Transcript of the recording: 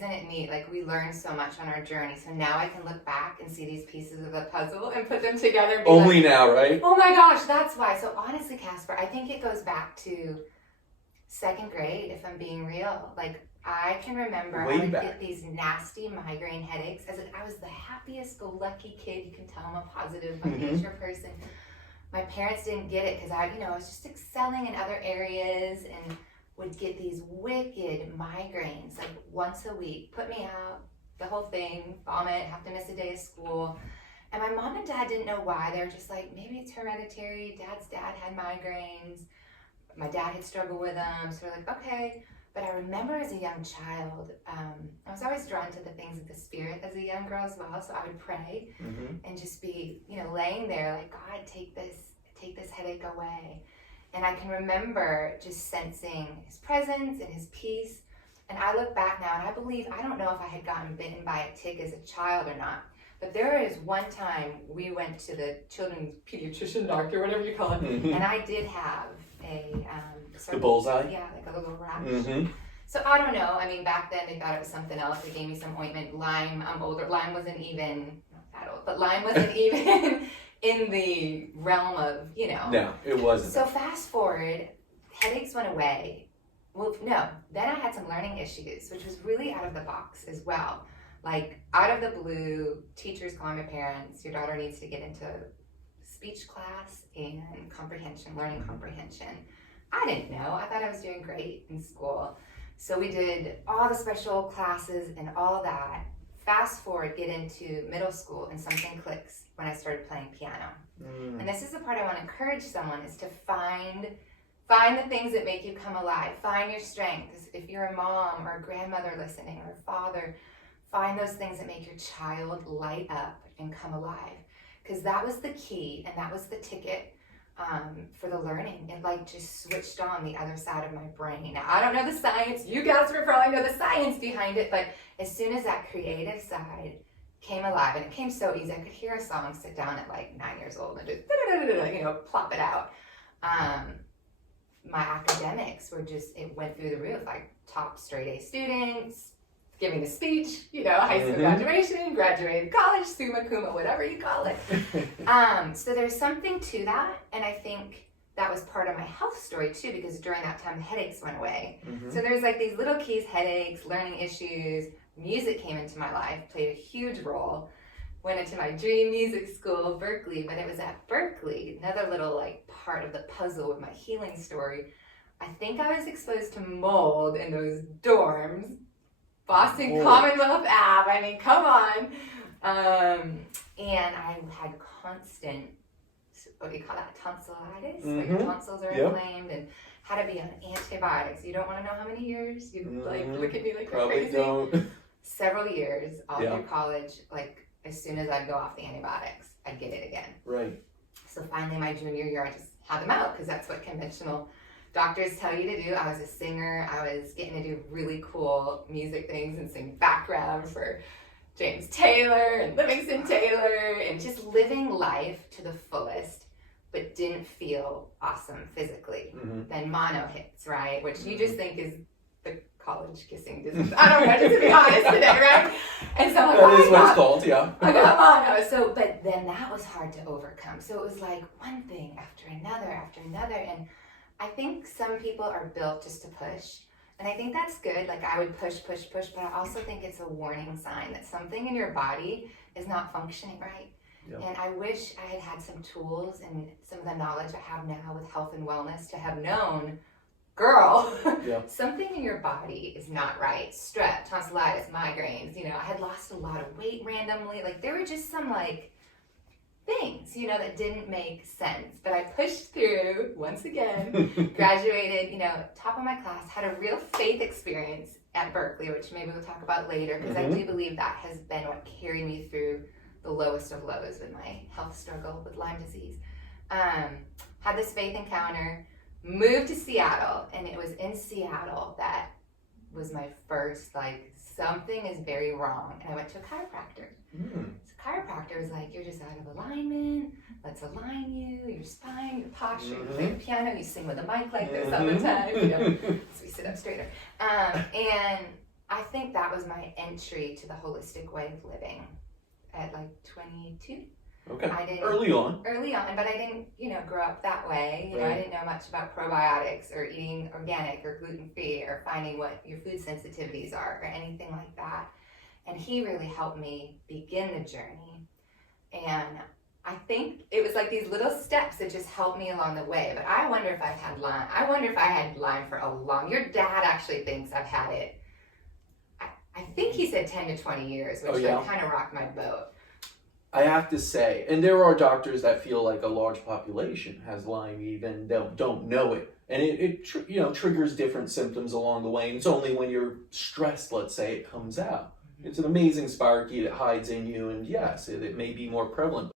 isn't it neat? Like, we learn so much on our journey. So now I can look back and see these pieces of the puzzle and put them together. And be Only now, right? Oh my gosh, that's why. So honestly, Casper, I think it goes back to 2nd grade, if I'm being real. Like, I can remember I would get these nasty migraine headaches. I was the happiest-go-lucky kid. You can tell I'm a positive by nature person. My parents didn't get it because I was just excelling in other areas and would get these wicked migraines like once a week, put me out, the whole thing, vomit, have to miss a day of school. And my mom and dad didn't know why. They were just like, maybe it's hereditary. Dad's dad had migraines. My dad had struggled with them. So we're like, okay. But I remember as a young child, I was always drawn to the things of the spirit as a young girl as well. So I would pray and just be, laying there like, God, take this headache away. And I can remember just sensing his presence and his peace. And I look back now and I don't know if I had gotten bitten by a tick as a child or not. But there is one time we went to the children's pediatrician doctor, whatever you call it, and I did have the bullseye? Yeah, like a little rash. So I don't know. I mean, back then they thought it was something else. They gave me some ointment. Lyme, I'm older. Lyme wasn't even, not that old, but Lyme wasn't even in the realm of, No, it wasn't. So fast forward, headaches went away. Well, no, then I had some learning issues, which was really out of the box as well. Like, out of the blue, teachers calling my parents, your daughter needs to get into speech class and learning comprehension. I didn't know. I thought I was doing great in school. So we did all the special classes and all that. Fast forward, get into middle school, and something clicks when I started playing piano. And this is the part I want to encourage someone, is to find the things that make you come alive. Find your strengths. If you're a mom or a grandmother listening or a father, find those things that make your child light up and come alive. Because that was the key, and that was the ticket for the learning. It just switched on the other side of my brain. Now, I don't know the science. You guys will probably know the science behind it, but as soon as that creative side came alive, and it came so easy, I could hear a song, sit down at 9 years old and just plop it out. My academics were it went through the roof. I top straight A students, giving a speech, high school graduation, graduated college, summa cum, whatever you call it. So there's something to that, and I think that was part of my health story too, because during that time the headaches went away. So there's these little keys: headaches, learning issues. Music came into my life, played a huge role. Went into my dream music school, Berkeley, but it was at Berkeley, another little part of the puzzle with my healing story. I think I was exposed to mold in those dorms. Boston Commonwealth Ave, I mean, come on. And I had constant, what do you call that, tonsillitis, where your tonsils are inflamed, and had to be on antibiotics. You don't want to know how many years? You look at me like you're crazy. Don't. Several years, all through college, as soon as I'd go off the antibiotics, I'd get it again. Right. So finally, my junior year, I just had them out, because that's what conventional doctors tell you to do. I was a singer. I was getting to do really cool music things and sing background for James Taylor and Livingston Taylor, and just living life to the fullest, but didn't feel awesome physically. Then mono hits, right? Which you just think is the college kissing disease. I don't know, just to be honest today, right? And so that is what it's called, yeah. I got mono. But then that was hard to overcome. So it was one thing after another. And I think some people are built just to push. And I think that's good. I would push, but I also think it's a warning sign that something in your body is not functioning right. Yep. And I wish I had had some tools and some of the knowledge I have now with health and wellness to have known, girl, something in your body is not right. Strep, tonsillitis, migraines. I had lost a lot of weight randomly. There were just some things, that didn't make sense. But I pushed through once again, graduated, top of my class, had a real faith experience at Berkeley, which maybe we'll talk about later, because I do believe that has been what carried me through the lowest of lows with my health struggle with Lyme disease. Had this faith encounter, moved to Seattle, and it was in Seattle that was my first, something is very wrong. And I went to a chiropractor. So chiropractor was you're just out of alignment. Let's align you, your spine, your posture. You play the piano, you sing with a mic like this all the time. So we sit up straighter. And I think that was my entry to the holistic way of living at like 22. Okay. I didn't, early on, but I didn't, grow up that way. I Right. didn't know much about probiotics or eating organic or gluten-free or finding what your food sensitivities are or anything like that. And he really helped me begin the journey. And I think it was like these little steps that just helped me along the way. But I wonder if I've had Lyme. I wonder if I had Lyme for a long. Your dad actually thinks I've had it. I think he said 10 to 20 years, which kind of rocked my boat. I have to say, and there are doctors that feel like a large population has Lyme, even don't know it, and it triggers different symptoms along the way. And it's only when you're stressed, let's say, it comes out. It's an amazing sparky that hides in you, and yes, it may be more prevalent.